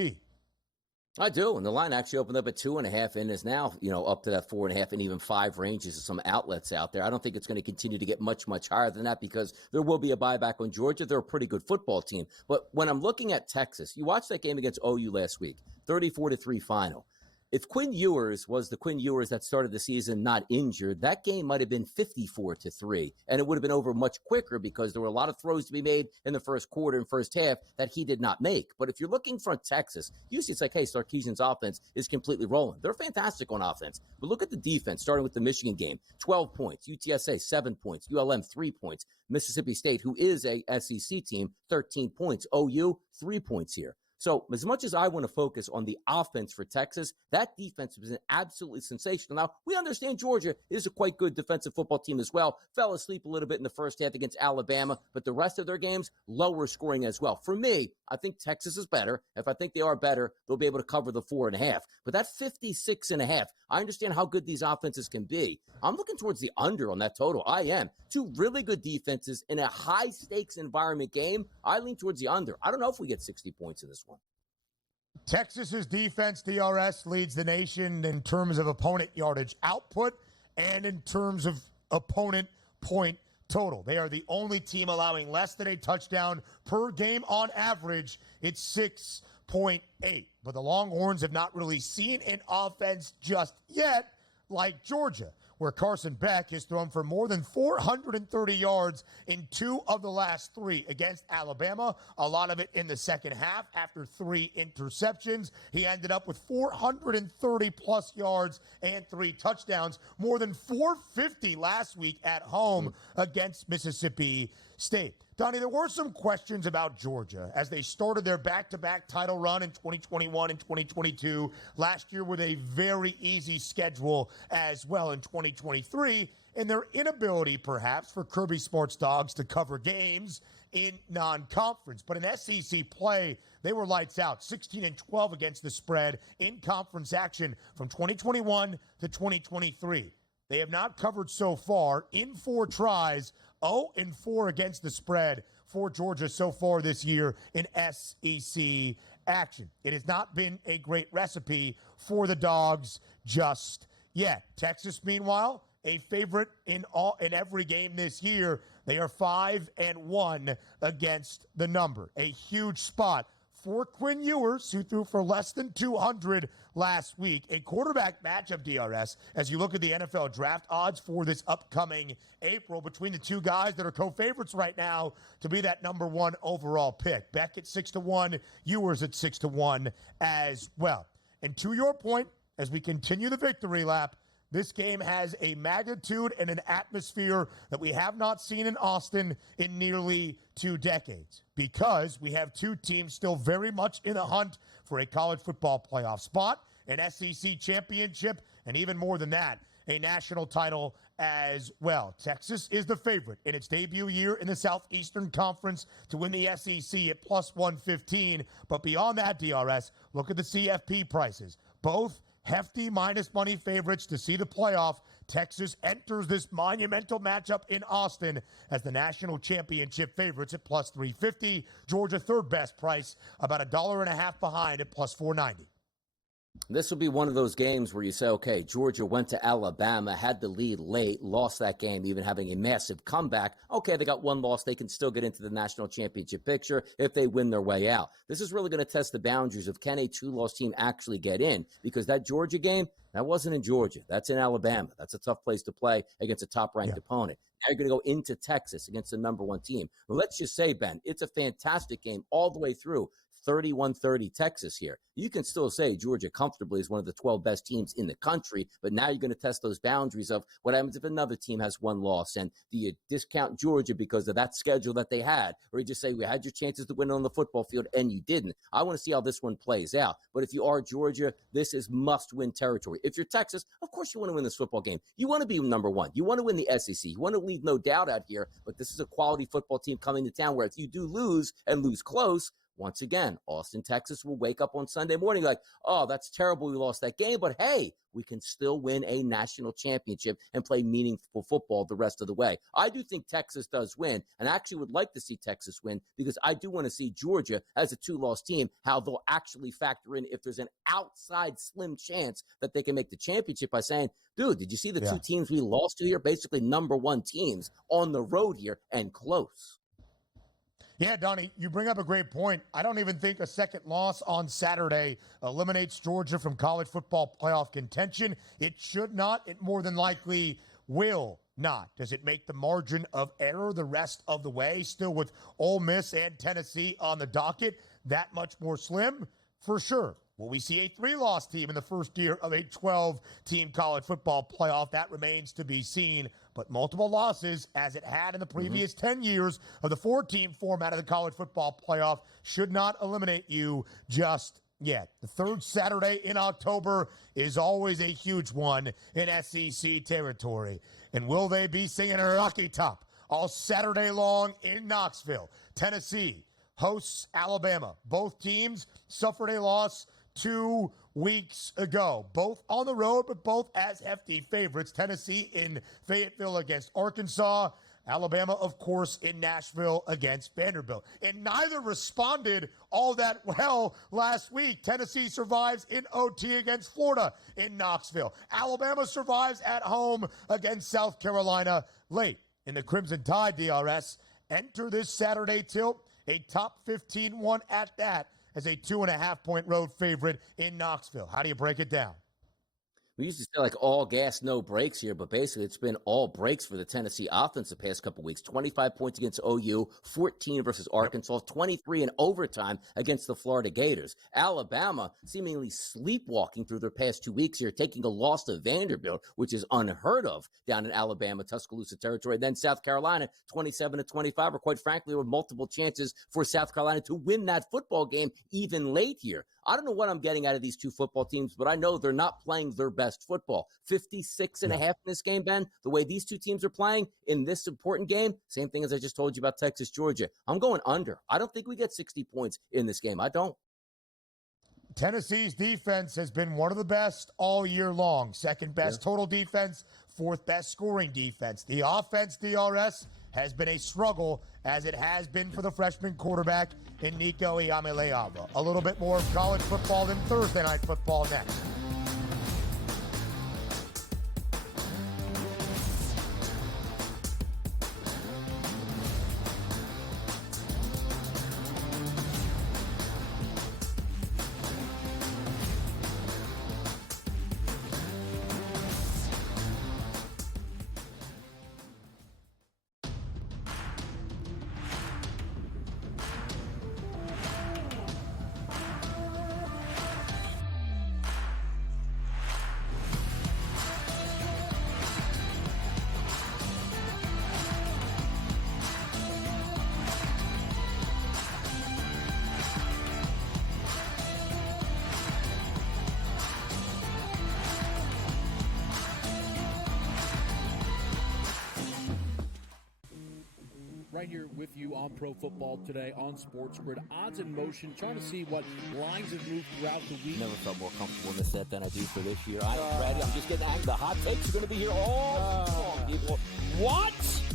I do, and the line actually opened up at 2.5 and is now, up to that 4.5 and even 5 ranges of some outlets out there. I don't think it's going to continue to get much higher than that because there will be a buyback on Georgia. They're a pretty good football team. But when I'm looking at Texas, you watched that game against OU last week, 34-3 final. If Quinn Ewers was the Quinn Ewers that started the season not injured, that game might have been 54-3, and it would have been over much quicker because there were a lot of throws to be made in the first quarter and first half that he did not make. But if you're looking for Texas, usually it's like, hey, Sarkisian's offense is completely rolling. They're fantastic on offense. But look at the defense, starting with the Michigan game, 12 points, UTSA, 7 points, ULM, 3 points, Mississippi State, who is a SEC team, 13 points, OU, 3 points here. So as much as I want to focus on the offense for Texas, that defense was absolutely sensational. Now, we understand Georgia is a quite good defensive football team as well. Fell asleep a little bit in the first half against Alabama, but the rest of their games, lower scoring as well. For me, I think Texas is better. If I think they are better, they'll be able to cover the 4.5. But that 56.5, I understand how good these offenses can be. I'm looking towards the under on that total. I am. 2 really good defenses in a high-stakes environment game. I lean towards the under. I don't know if we get 60 points in this one. Texas's defense, DRS, leads the nation in terms of opponent yardage output and in terms of opponent point total. They are the only team allowing less than a touchdown per game on average. It's 6.8. But the Longhorns have not really seen an offense just yet like Georgia, where Carson Beck has thrown for more than 430 yards in 2 of the last 3 against Alabama. A lot of it in the second half after 3 interceptions. He ended up with 430-plus yards and 3 touchdowns, more than 450 last week at home against Mississippi State. Donnie, there were some questions about Georgia as they started their back-to-back title run in 2021 and 2022. Last year with a very easy schedule as well in 2023, and their inability, perhaps, for Kirby Smart's Dogs to cover games in non-conference. But in SEC play, they were lights out, 16-12 against the spread in conference action from 2021 to 2023. They have not covered so far in 4 tries, 0-4 against the spread for Georgia so far this year in SEC action. It has not been a great recipe for the Dogs just yet. Texas, meanwhile, a favorite in every game this year. They are 5-1 against the number. A huge spot for Quinn Ewers, who threw for less than 200 last week. A quarterback matchup, DRS, as you look at the NFL draft odds for this upcoming April between the 2 guys that are co-favorites right now to be that number 1 overall pick. Beck at 6-1, Ewers at 6-1 as well. And to your point, as we continue the victory lap, this game has a magnitude and an atmosphere that we have not seen in Austin in nearly 2 decades, because we have 2 teams still very much in the hunt for a college football playoff spot, an SEC championship, and even more than that, a national title as well. Texas is the favorite in its debut year in the Southeastern Conference to win the SEC at plus 115. But beyond that, DRS, look at the CFP prices. Both hefty minus money favorites to see the playoff. Texas enters this monumental matchup in Austin as the national championship favorites at plus 350. Georgia, third best price, about $1.50 behind at plus 490. This will be one of those games where you say, okay, Georgia went to Alabama, had the lead late, lost that game, even having a massive comeback. Okay, they got 1 loss. They can still get into the national championship picture if they win their way out. This is really going to test the boundaries of, can a 2-loss team actually get in? Because that Georgia game, that wasn't in Georgia. That's in Alabama. That's a tough place to play against a top-ranked opponent. Now you're going to go into Texas against the number 1 team. Well, let's just say, Ben, it's a fantastic game all the way through. 31-30 Texas here. You can still say Georgia comfortably is one of the 12 best teams in the country, but now you're going to test those boundaries of what happens if another team has 1 loss, and do you discount Georgia because of that schedule that they had, or you just say we had your chances to win on the football field and you didn't. I want to see how this one plays out, but if you are Georgia, this is must-win territory. If you're Texas, of course you want to win this football game. You want to be number 1. You want to win the SEC. You want to leave no doubt out here, but this is a quality football team coming to town where if you do lose and lose close, once again, Austin, Texas will wake up on Sunday morning like, oh, that's terrible, we lost that game, but hey, we can still win a national championship and play meaningful football the rest of the way. I do think Texas does win, and I actually would like to see Texas win because I do want to see Georgia as a 2-loss team, how they'll actually factor in if there's an outside slim chance that they can make the championship by saying, dude, did you see the 2 teams we lost to here? Basically number 1 teams on the road here and close. Yeah, Donnie, you bring up a great point. I don't even think a second loss on Saturday eliminates Georgia from college football playoff contention. It should not. It more than likely will not. Does it make the margin of error the rest of the way, still with Ole Miss and Tennessee on the docket, that much more slim? For sure. Will we see a 3-loss team in the first year of a 12-team college football playoff? That remains to be seen. But multiple losses, as it had in the previous 10 years of the 4-team format of the college football playoff, should not eliminate you just yet. The third Saturday in October is always a huge one in SEC territory. And will they be singing a Rocky Top all Saturday long in Knoxville? Tennessee hosts Alabama. Both teams suffered a loss 2 weeks ago. Both on the road, but both as hefty favorites. Tennessee in Fayetteville against Arkansas. Alabama, of course, in Nashville against Vanderbilt. And neither responded all that well last week. Tennessee survives in OT against Florida in Knoxville. Alabama survives at home against South Carolina late in the Crimson Tide DRS. Enter this Saturday tilt, a top 15 one at that, as a 2.5-point road favorite in Knoxville. How do you break it down? We used to say like all gas, no brakes here, but basically it's been all brakes for the Tennessee offense the past couple weeks. 25 points against OU, 14 versus Arkansas, 23 in overtime against the Florida Gators. Alabama seemingly sleepwalking through their past 2 weeks here, taking a loss to Vanderbilt, which is unheard of down in Alabama, Tuscaloosa territory. Then South Carolina, 27-25, or quite frankly, there were multiple chances for South Carolina to win that football game even late here. I don't know what I'm getting out of these two football teams, but I know they're not playing their best football. 56.5 in this game, Ben, the way these two teams are playing in this important game, same thing as I just told you about Texas, Georgia. I'm going under. I don't think we get 60 points in this game. I don't. Tennessee's defense has been one of the best all year long. Second best total defense, fourth best scoring defense. The offense, DRS, has been a struggle, as it has been for the freshman quarterback in Nico Iamaleava. A little bit more of college football than Thursday night football next. Right here with you on Pro Football Today on SportsGrid. Odds in motion, trying to see what lines have moved throughout the week. Never felt more comfortable in the set than I do for this year. I am ready. I'm just getting angry. The hot takes are going to be here all long, people. What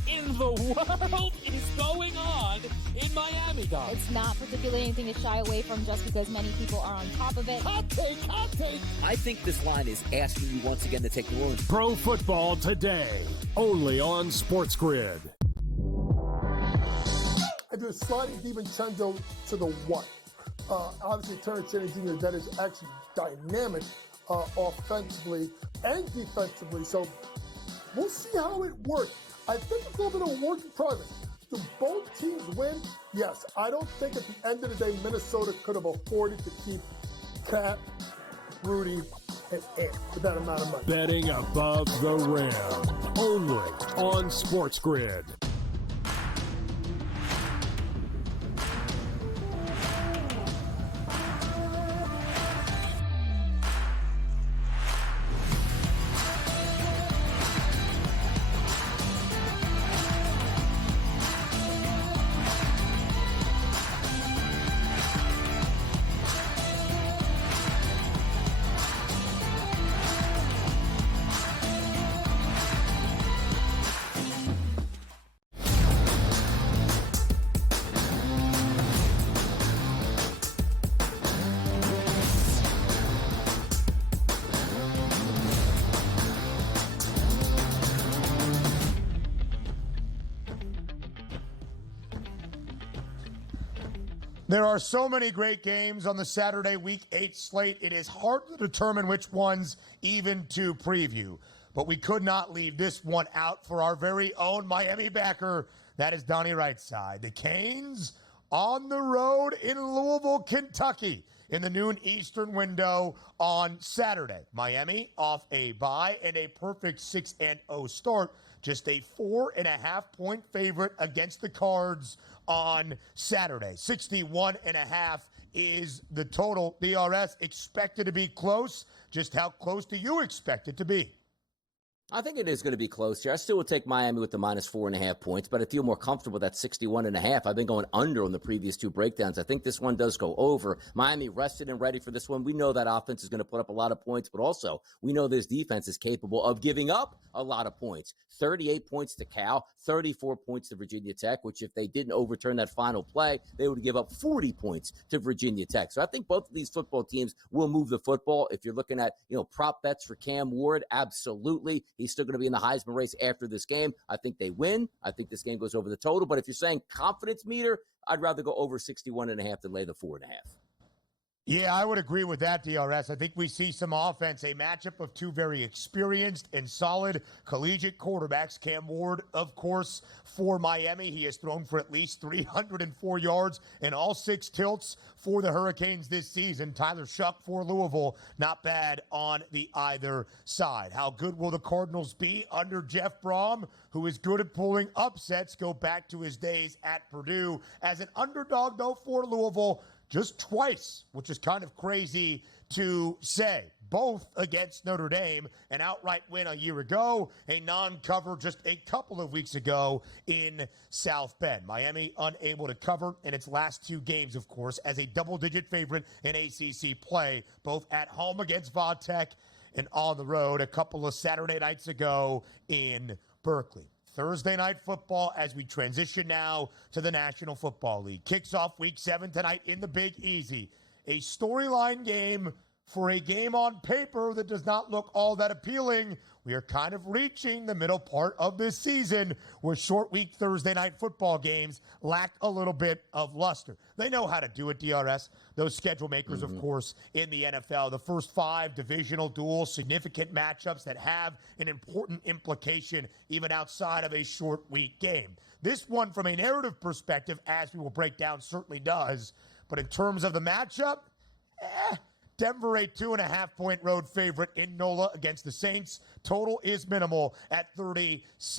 in the world is going on in Miami, guys? It's not particularly anything to shy away from just because many people are on top of it. Hot take, hot take. I think this line is asking you once again to take New Orleans. Pro Football Today, only on SportsGrid. I do sliding DiVincenzo to the what? Obviously, Terrence Jr., that is actually dynamic offensively and defensively. So we'll see how it works. I think it's a little bit of a work in progress. Do both teams win? Yes. I don't think at the end of the day, Minnesota could have afforded to keep Cat, Rudy, and Ant for that amount of money. Betting above the rim, only on SportsGrid. There are so many great games on the Saturday Week 8 slate, it is hard to determine which ones even to preview. But we could not leave this one out for our very own Miami backer. That is Donnie Rightside. The Canes on the road in Louisville, Kentucky, in the noon Eastern window on Saturday. Miami off a bye and a perfect 6-0 start. Just a 4.5-point favorite against the Cards on Saturday. 61.5 is the total. DRS expected to be close. Just how close do you expect it to be? I think it is going to be close here. I still would take Miami with the minus 4.5 points, but I feel more comfortable with that 61.5. I've been going under on the previous two breakdowns. I think this one does go over. Miami rested and ready for this one. We know that offense is going to put up a lot of points, but also we know this defense is capable of giving up a lot of points. 38 points to Cal, 34 points to Virginia Tech, which if they didn't overturn that final play, they would give up 40 points to Virginia Tech. So I think both of these football teams will move the football. If you're looking at, prop bets for Cam Ward, absolutely. He's still going to be in the Heisman race after this game. I think they win. I think this game goes over the total. But if you're saying confidence meter, I'd rather go over 61.5 than lay the 4.5. Yeah, I would agree with that, DRS. I think we see some offense, a matchup of two very experienced and solid collegiate quarterbacks. Cam Ward, of course, for Miami. He has thrown for at least 304 yards in all 6 tilts for the Hurricanes this season. Tyler Shuck for Louisville, not bad on the either side. How good will the Cardinals be under Jeff Brom, who is good at pulling upsets? Go back to his days at Purdue as an underdog, though, for Louisville. Just twice, which is kind of crazy to say. Both against Notre Dame, an outright win a year ago, a non-cover just a couple of weeks ago in South Bend. Miami unable to cover in its last 2 games, of course, as a double-digit favorite in ACC play, both at home against Vodtech and on the road a couple of Saturday nights ago in Berkeley. Thursday night football as we transition now to the National Football League. Kicks off week 7 tonight in the Big Easy. A storyline game for a game on paper that does not look all that appealing. We are kind of reaching the middle part of this season where short week Thursday night football games lack a little bit of luster. They know how to do it, DRS. Those schedule makers, of course, in the NFL. The first 5 divisional duels, significant matchups that have an important implication even outside of a short week game. This one, from a narrative perspective, as we will break down, certainly does. But in terms of the matchup, Denver, a 2.5-point road favorite in NOLA against the Saints. Total is minimal at 36.5.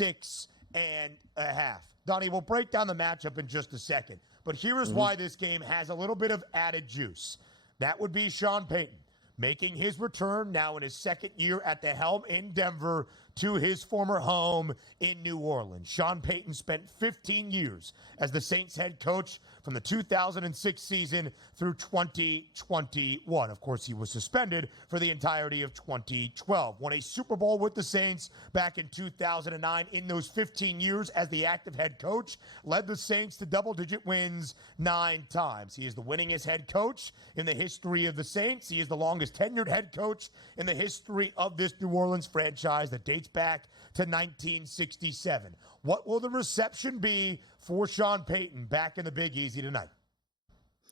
Donnie, we'll break down the matchup in just a second. But here is why this game has a little bit of added juice. That would be Sean Payton making his return now in his second year at the helm in Denver to his former home in New Orleans. Sean Payton spent 15 years as the Saints head coach from the 2006 season through 2021. Of course, he was suspended for the entirety of 2012. Won a Super Bowl with the Saints back in 2009. In those 15 years as the active head coach, led the Saints to double-digit wins 9 times. He is the winningest head coach in the history of the Saints. He is the longest tenured head coach in the history of this New Orleans franchise that dates back to 1967. What will the reception be for Sean Payton back in the Big Easy tonight?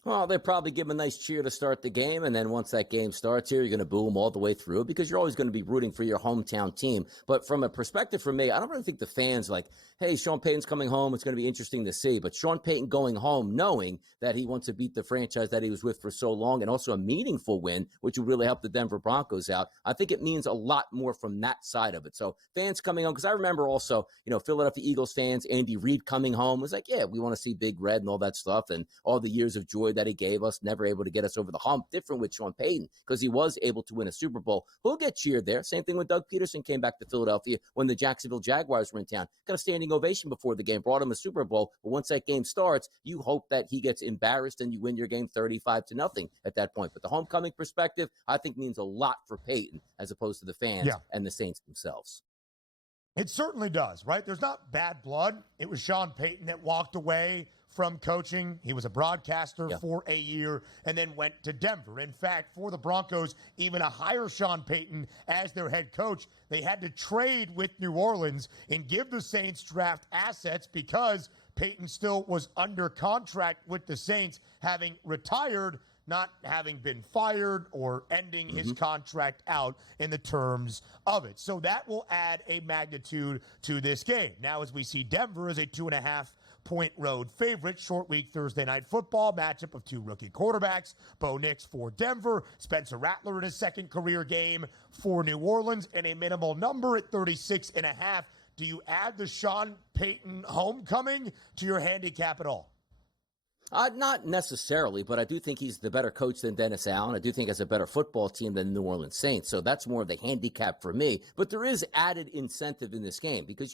Well, they probably give him a nice cheer to start the game, and then once that game starts here, you're going to boo him all the way through because you're always going to be rooting for your hometown team. But from a perspective for me, I don't really think the fans like, hey, Sean Payton's coming home. It's going to be interesting to see. But Sean Payton going home knowing that he wants to beat the franchise that he was with for so long and also a meaningful win, which would really help the Denver Broncos out. I think it means a lot more from that side of it. So fans coming home, because I remember also, Philadelphia Eagles fans, Andy Reid coming home was like, yeah, we want to see Big Red and all that stuff and all the years of joy that he gave us, never able to get us over the hump. Different with Sean Payton because he was able to win a Super Bowl. He'll get cheered there. Same thing when Doug Peterson came back to Philadelphia when the Jacksonville Jaguars were in town. Got a standing ovation before the game, brought him a Super Bowl. But once that game starts, you hope that he gets embarrassed and you win your game 35-0 at that point. But the homecoming perspective, I think, means a lot for Payton as opposed to the fans and the Saints themselves. It certainly does, right? There's not bad blood. It was Sean Payton that walked away from coaching. He was a broadcaster for a year and then went to Denver. In fact, for the Broncos, even to hire Sean Payton as their head coach, they had to trade with New Orleans and give the Saints draft assets because Payton still was under contract with the Saints, having retired, not having been fired or ending his contract out in the terms of it. So that will add a magnitude to this game. Now, as we see, Denver is a 2.5-point road favorite. Short week Thursday night football matchup of 2 rookie quarterbacks. Bo Nix for Denver. Spencer Rattler in his second career game for New Orleans, and a minimal number at 36.5. Do you add the Sean Payton homecoming to your handicap at all? Not necessarily, but I do think he's the better coach than Dennis Allen. I do think he has a better football team than the New Orleans Saints. So that's more of the handicap for me. But there is added incentive in this game because,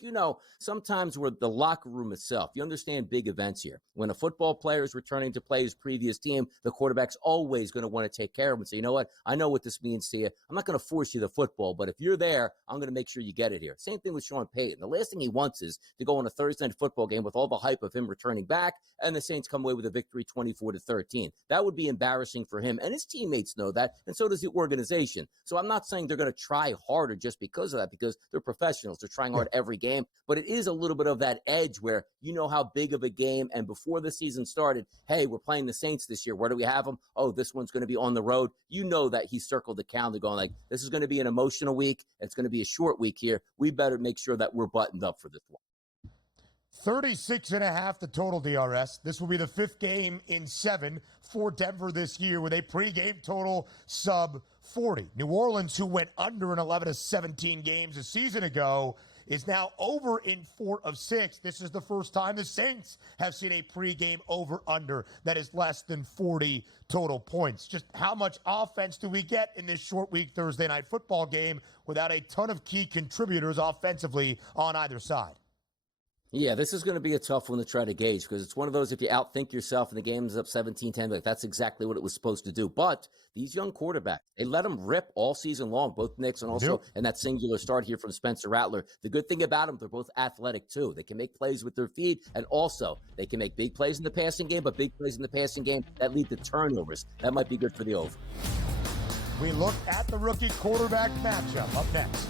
sometimes we're the locker room itself. You understand big events here. When a football player is returning to play his previous team, the quarterback's always going to want to take care of him and say, you know what? I know what this means to you. I'm not going to force you the football, but if you're there, I'm going to make sure you get it here. Same thing with Sean Payton. The last thing he wants is to go on a Thursday night football game with all the hype of him returning back and the Saints come away with the victory 24-13. That would be embarrassing for him, and his teammates know that, and so does the organization. So I'm not saying they're going to try harder just because of that, because they're professionals. They're trying hard every game, but it is a little bit of that edge where you know how big of a game, and before the season started, hey, we're playing the Saints this year. Where do we have them? Oh, this one's going to be on the road. You know that he circled the calendar going like, this is going to be an emotional week. It's going to be a short week here. We better make sure that we're buttoned up for this one. 36.5 the total DRS. This will be the 5th game in 7 for Denver this year with a pregame total sub 40. New Orleans, who went under in 11 of 17 games a season ago, is now over in 4 of 6. This is the first time the Saints have seen a pregame over-under that is less than 40 total points. Just how much offense do we get in this short week Thursday night football game without a ton of key contributors offensively on either side? Yeah, this is going to be a tough one to try to gauge because it's one of those, if you outthink yourself and the game is up 17-10, like that's exactly what it was supposed to do. But these young quarterbacks, they let them rip all season long, both Knicks and also in that singular start here from Spencer Rattler. The good thing about them, they're both athletic too. They can make plays with their feet, and also they can make big plays in the passing game, but big plays in the passing game that lead to turnovers. That might be good for the over. We look at the rookie quarterback matchup up next.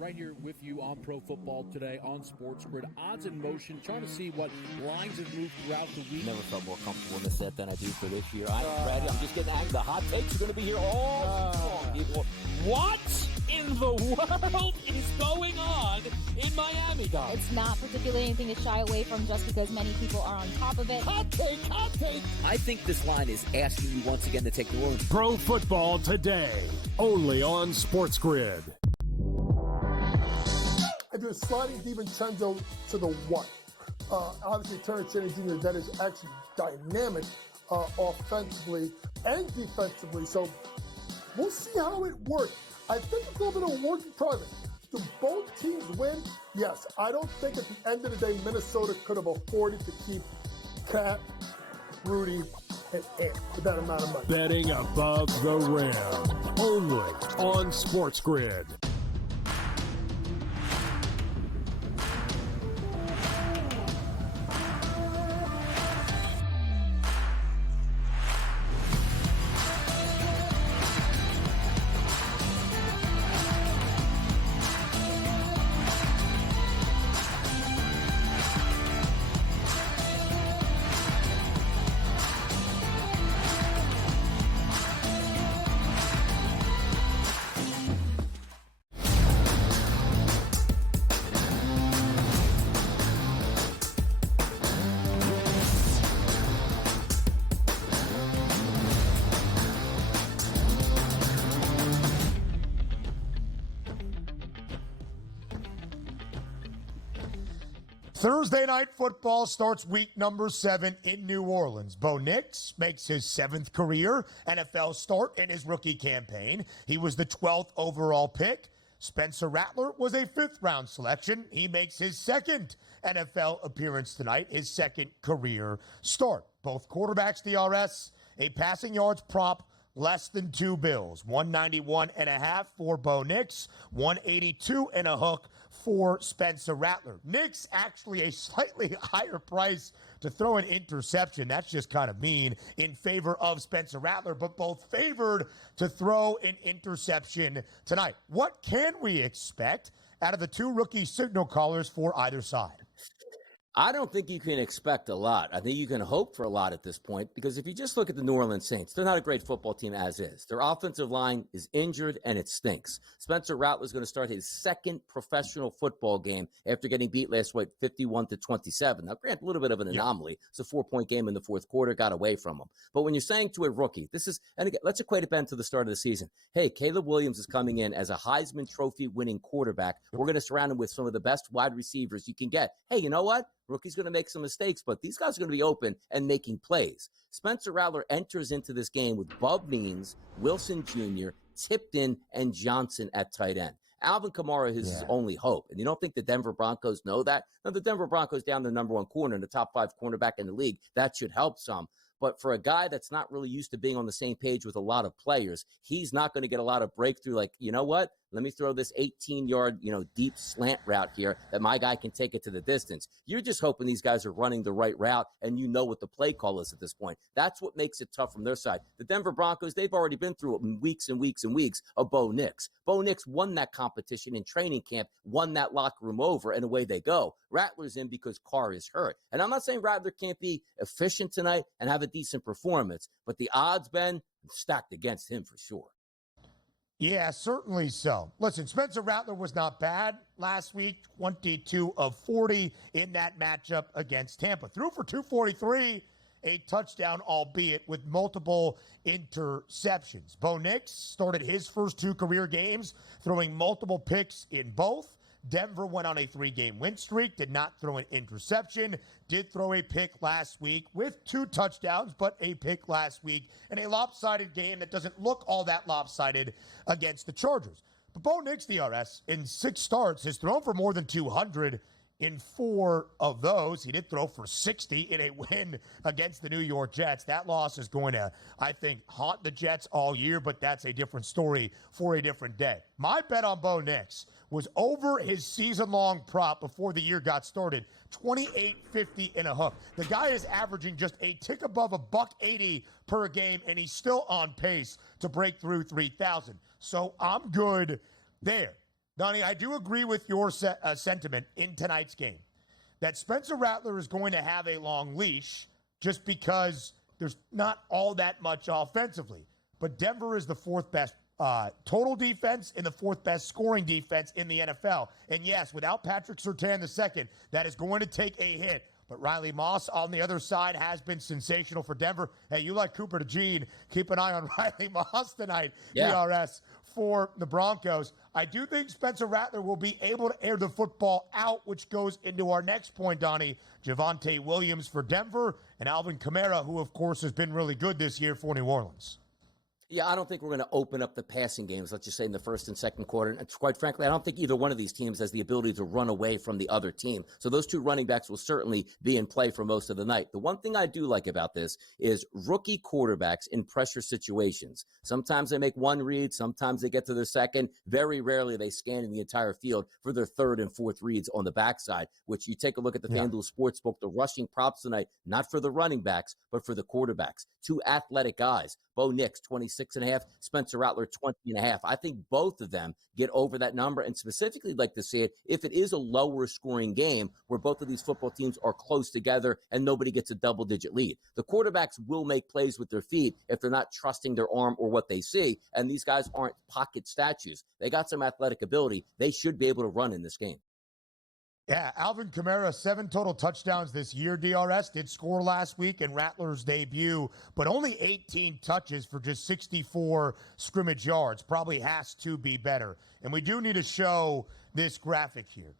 Right here with you on Pro Football Today on SportsGrid. Odds in motion, trying to see what lines have moved throughout the week. Never felt more comfortable in the set than I do for this year. I am ready. I'm just getting angry. The hot takes are going to be here all long, people. What in the world is going on in Miami, guys? It's not particularly anything to shy away from just because many people are on top of it. Hot take, hot take. I think this line is asking you once again to take the Orleans. Pro Football Today, only on SportsGrid. I do a sliding DiVincenzo to the 1. Obviously, Terrence Jennings Jr., that is actually dynamic offensively and defensively. So we'll see how it works. I think it's a little bit of a work in progress. Do both teams win? Yes. I don't think at the end of the day, Minnesota could have afforded to keep Cat, Rudy, and Ant for that amount of money. Betting above the rim, only on SportsGrid. Thursday night football starts week number 7 in New Orleans. Bo Nix makes his 7th career NFL start in his rookie campaign. He was the 12th overall pick. Spencer Rattler was a 5th-round selection. He makes his 2nd NFL appearance tonight, his 2nd career start. Both quarterbacks DRS, a passing yards prop less than 2 bills. 191.5 for Bo Nix, 182 and a hook for Spencer Rattler. Nix actually a slightly higher price to throw an interception. That's just kind of mean in favor of Spencer Rattler, but both favored to throw an interception tonight. What can we expect out of the two rookie signal callers for either side? I don't think you can expect a lot. I think you can hope for a lot at this point, because if you just look at the New Orleans Saints, they're not a great football team as is. Their offensive line is injured, and it stinks. Spencer Rattler is going to start his second professional football game after getting beat last week 51-27. Now, granted, a little bit of an anomaly. It's a 4-point game in the fourth quarter, got away from him. But when you're saying to a rookie, and again, let's equate it, Ben, to the start of the season. Hey, Caleb Williams is coming in as a Heisman Trophy winning quarterback. We're going to surround him with some of the best wide receivers you can get. Hey, you know what? Rookie's going to make some mistakes, but these guys are going to be open and making plays. Spencer Rattler enters into this game with Bub Means, Wilson Jr., Tipton, and Johnson at tight end. Alvin Kamara is his only hope. And you don't think the Denver Broncos know that? Now, the Denver Broncos down their number one corner and the top 5 cornerback in the league. That should help some. But for a guy that's not really used to being on the same page with a lot of players, he's not going to get a lot of breakthrough. Like, you know what? Let me throw this 18-yard, deep slant route here that my guy can take it to the distance. You're just hoping these guys are running the right route, and you know what the play call is at this point. That's what makes it tough from their side. The Denver Broncos, they've already been through weeks and weeks and weeks of Bo Nix. Bo Nix won that competition in training camp, won that locker room over, and away they go. Rattler's in because Carr is hurt. And I'm not saying Rattler can't be efficient tonight and have a decent performance, but the odds, Ben, stacked against him for sure. Yeah, certainly so. Listen, Spencer Rattler was not bad last week, 22 of 40 in that matchup against Tampa. Threw for 243, a touchdown, albeit with multiple interceptions. Bo Nix started his first 2 career games throwing multiple picks in both. Denver went on a 3-game win streak, did not throw an interception, did throw a pick last week with 2 touchdowns, but a pick last week in a lopsided game that doesn't look all that lopsided against the Chargers. But Bo Nix, DRS, in 6 starts, has thrown for more than 200 in 4 of those. He did throw for 60 in a win against the New York Jets. That loss is going to, I think, haunt the Jets all year, but that's a different story for a different day. My bet on Bo Nix was over his season-long prop before the year got started, 28.50 and a hook. The guy is averaging just a tick above $180 per game, and he's still on pace to break through 3,000. So I'm good there. Donnie, I do agree with your sentiment in tonight's game that Spencer Rattler is going to have a long leash just because there's not all that much offensively. But Denver is the 4th best total defense and the 4th best scoring defense in the NFL. And yes, without Patrick Surtain II, that is going to take a hit. But Riley Moss on the other side has been sensational for Denver. Hey, you like Cooper DeJean, keep an eye on Riley Moss tonight, DRS, for the Broncos. I do think Spencer Rattler will be able to air the football out, which goes into our next point, Donnie. Javonte Williams for Denver and Alvin Kamara, who, of course, has been really good this year for New Orleans. Yeah, I don't think we're going to open up the passing games, let's just say in the first and second quarter. And quite frankly, I don't think either one of these teams has the ability to run away from the other team. So those 2 running backs will certainly be in play for most of the night. The one thing I do like about this is rookie quarterbacks in pressure situations. Sometimes they make 1 read, sometimes they get to their second. Very rarely they scan in the entire field for their 3rd and 4th reads on the backside, which you take a look at the FanDuel Sportsbook, the rushing props tonight, not for the running backs, but for the quarterbacks. 2 athletic guys. Bo Nix, 26.5, Spencer Rattler, 20.5. I think both of them get over that number, and specifically like to see it if it is a lower scoring game where both of these football teams are close together and nobody gets a double-digit lead. The quarterbacks will make plays with their feet if they're not trusting their arm or what they see, and these guys aren't pocket statues. They got some athletic ability. They should be able to run in this game. Yeah, Alvin Kamara, 7 total touchdowns this year, DRS, did score last week in Rattler's debut, but only 18 touches for just 64 scrimmage yards. Probably has to be better. And we do need to show this graphic here.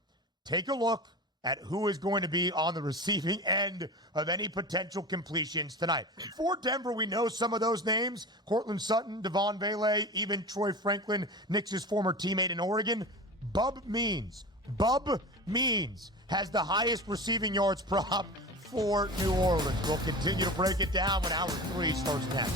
Take a look at who is going to be on the receiving end of any potential completions tonight. For Denver, we know some of those names: Cortland Sutton, Devon Vele, even Troy Franklin, Nix's former teammate in Oregon. Bub Means has the highest receiving yards prop for New Orleans. We'll continue to break it down when Hour 3 starts next.